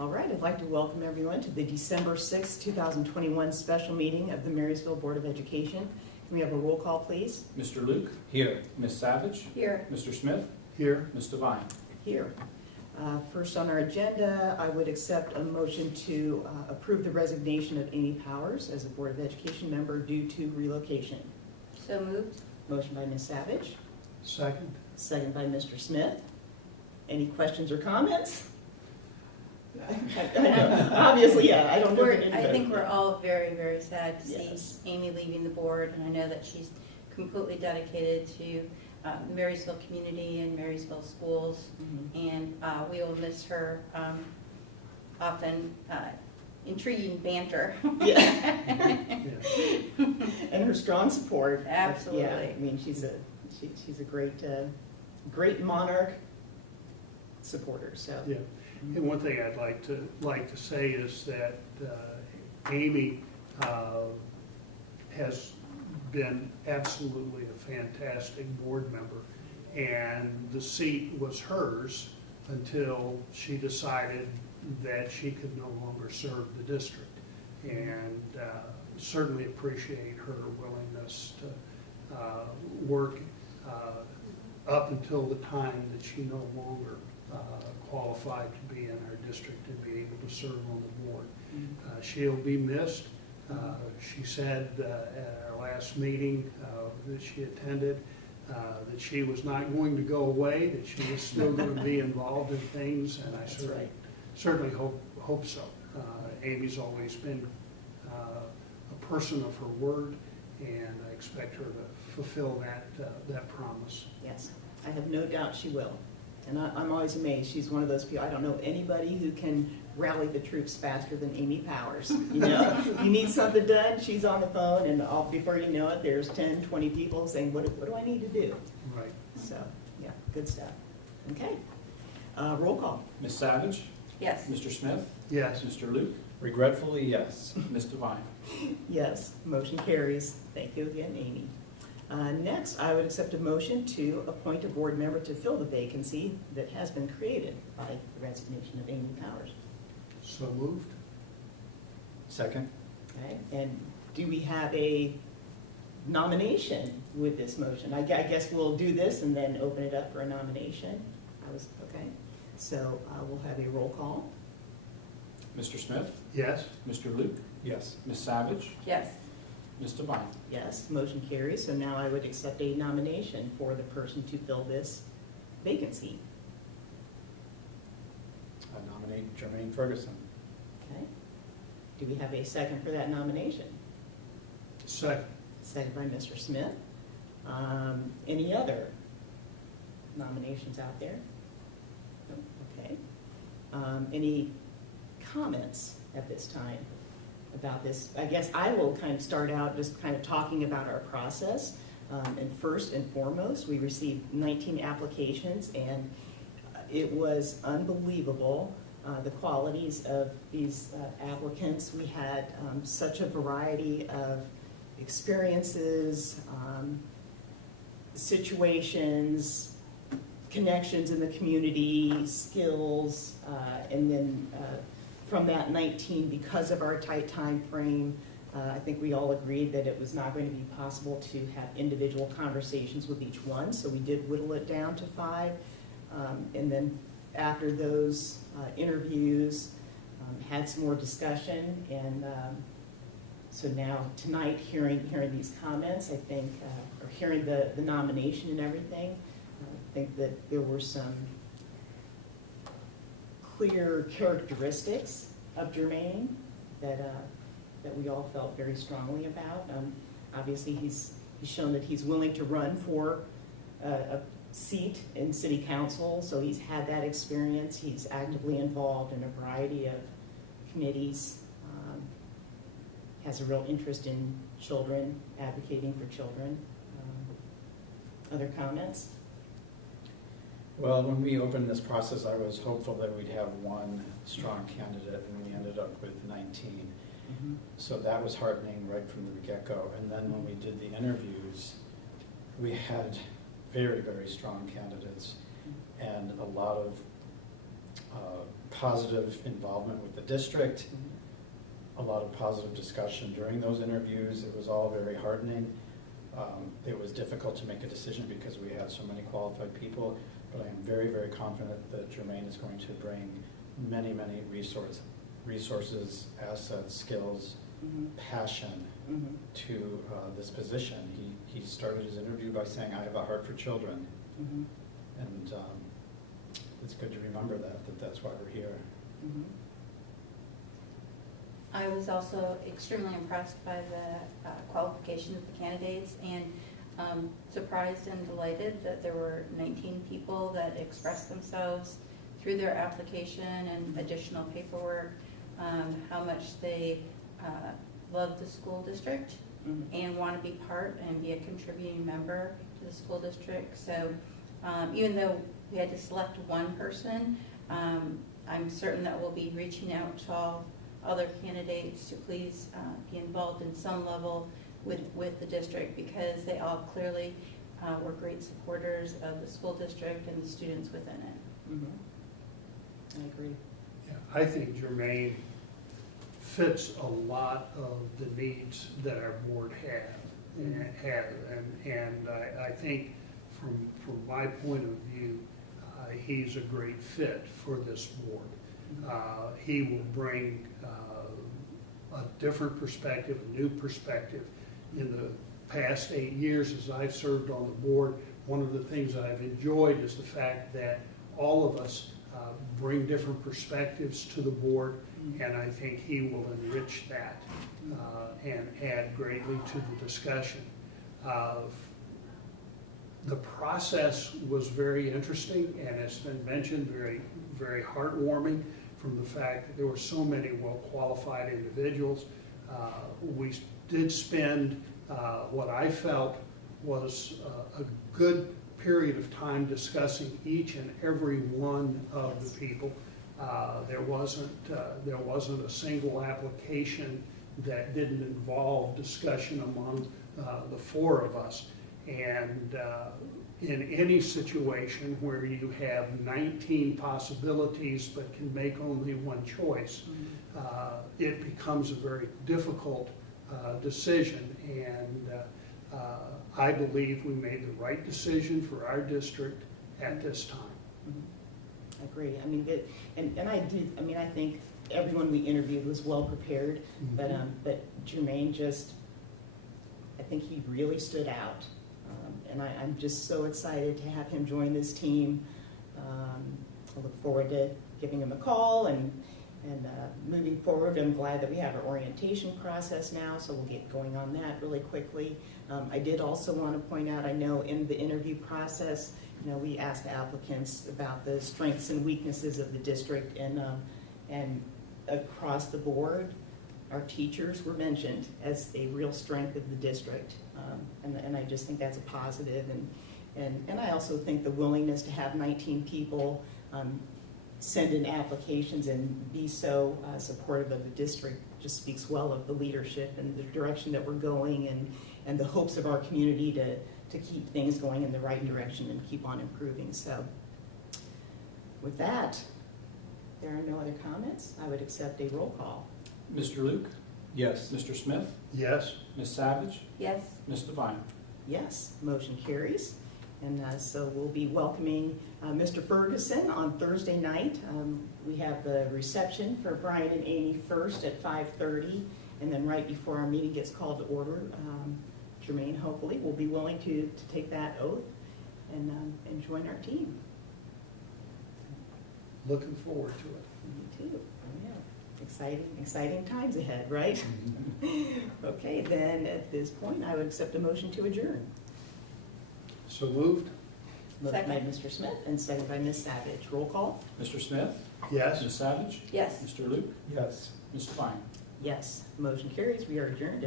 All right, I'd like to welcome everyone to the December 6, 2021 special meeting of the Marysville Board of Education. Can we have a roll call, please? Mr. Luke? Here. Ms. Savage? Here. Mr. Smith? Here. Ms. Devine? Here. First on our agenda, I would accept a motion to approve the resignation of Amy Powers as a Board of Education member due to relocation. So moved. Motion by Ms. Savage, Second. second by Mr. Smith. Any questions or comments? I know. Obviously, yeah, I don't know. I think we're all very, very sad to see Yes. Amy leaving the board, and I know that she's completely dedicated to the Marysville community and Marysville schools, and we will miss her often intriguing banter. Yeah. Yes. And her strong support. Absolutely. Yeah, I mean, she's a great monarch supporter, so. Yeah. And one thing I'd like to say is that Amy has been absolutely a fantastic board member, and the seat was hers until she decided that she could no longer serve the district. And certainly appreciate her willingness to work up until the time that she no longer qualified to be in our district and be able to serve on the board. She'll be missed. She said at our last meeting that she attended that she was not going to go away, that she was still going to be involved in things, and I certainly hope so. Amy's always been a person of her word, and I expect her to fulfill that promise. Yes, I have no doubt she will. And I'm always amazed. She's one of those people, I don't know anybody who can rally the troops faster than Amy Powers. You know, you need something done, she's on the phone, and before you know it, there's 10, 20 people saying, what do I need to do? Right. So, yeah, good stuff. Okay, roll call. Ms. Savage? Yes. Mr. Smith? Yes. Mr. Luke? Regretfully, yes. Ms. Devine? Yes, motion carries. Thank you again, Amy. Next, I would accept a motion to appoint a board member to fill the vacancy that has been created by the resignation of Amy Powers. So moved. Second. Okay, and do we have a nomination with this motion? I guess we'll do this and then open it up for a nomination. Okay, so we'll have a roll call. Mr. Smith? Yes. Mr. Luke? Yes. Ms. Savage? Yes. Ms. Devine? Yes, motion carries. So now I would accept a nomination for the person to fill this vacancy. I nominate Jermaine Ferguson. Okay. Do we have a second for that nomination? Second. Second by Mr. Smith. Any other nominations out there? No? Okay. Any comments at this time about this? I guess I will kind of start out just kind of talking about our process. And first and foremost, we received 19 applications, and it was unbelievable, the qualities of these applicants. We had such a variety of experiences, situations, connections in the community, skills, and then from that 19, because of our tight time frame, I think we all agreed that it was not going to be possible to have individual conversations with each one, so we did whittle it down to 5. And then after those interviews, had some more discussion, and so now tonight, hearing these comments, I think, or hearing the nomination and everything, I think that there were some clear characteristics of Jermaine that we all felt very strongly about. Obviously, he's shown that he's willing to run for a seat in city council, so he's had that experience. He's actively involved in a variety of committees, has a real interest in children, advocating for children. Other comments? Well, when we opened this process, I was hopeful that we'd have one strong candidate, and we ended up with 19. So that was heartening right from the get-go. And then when we did the interviews, we had very, very strong candidates and a lot of positive involvement with the district, a lot of positive discussion during those interviews. It was all very heartening. It was difficult to make a decision because we had so many qualified people, but I am very, very confident that Jermaine is going to bring many, many resources, assets, skills, passion to this position. He started his interview by saying, "I have a heart for children." And it's good to remember that's why we're here. I was also extremely impressed by the qualification of the candidates, and surprised and delighted that there were 19 people that expressed themselves through their application and additional paperwork, how much they love the school district and want to be part and be a contributing member to the school district. So even though we had to select one person, I'm certain that we'll be reaching out to all other candidates to please be involved in some level with the district, because they all clearly were great supporters of the school district and the students within it. I agree. Yeah, I think Jermaine fits a lot of the needs that our board has, and I think from my point of view, he's a great fit for this board. He will bring a different perspective, a new perspective. In the past 8 years as I've served on the board, one of the things I've enjoyed is the fact that all of us bring different perspectives to the board, and I think he will enrich that and add greatly to the discussion. The process was very interesting, and it's been mentioned, very, very heartwarming, from the fact that there were so many well-qualified individuals. We did spend what I felt was a good period of time discussing each and every one of the people. There wasn't a single application that didn't involve discussion among the four of us. And in any situation where you have 19 possibilities but can make only one choice, it becomes a very difficult decision. And I believe we made the right decision for our district at this time. I agree. I mean, I think everyone we interviewed was well prepared, but Jermaine I think he really stood out. And I'm just so excited to have him join this team. I look forward to giving him a call and moving forward. I'm glad that we have our orientation process now, so we'll get going on that really quickly. I did also want to point out, I know in the interview process, we asked the applicants about the strengths and weaknesses of the district, and across the board, our teachers were mentioned as a real strength of the district, and I just think that's a positive. And I also think the willingness to have 19 people send in applications and be so supportive of the district just speaks well of the leadership and the direction that we're going, and the hopes of our community to keep things going in the right direction and keep on improving. So with that, there are no other comments. I would accept a roll call. Mr. Luke? Yes. Mr. Smith? Yes? Ms. Savage? Yes. Ms. Devine? Yes, motion carries. And so we'll be welcoming Mr. Ferguson on Thursday night. We have the reception for Brian and Amy first at 5:30, and then right before our meeting gets called to order, Jermaine hopefully will be willing to take that oath and join our team. Looking forward to it. Me too. Yeah. Exciting times ahead, right? Okay, then at this point, I would accept a motion to adjourn. So moved? Motion by Mr. Smith and second by Ms. Savage. Roll call? Mr. Smith? Yes? Ms. Savage? Yes. Mr. Luke? Yes. Ms. Devine? Yes. Motion carries. We are adjourned.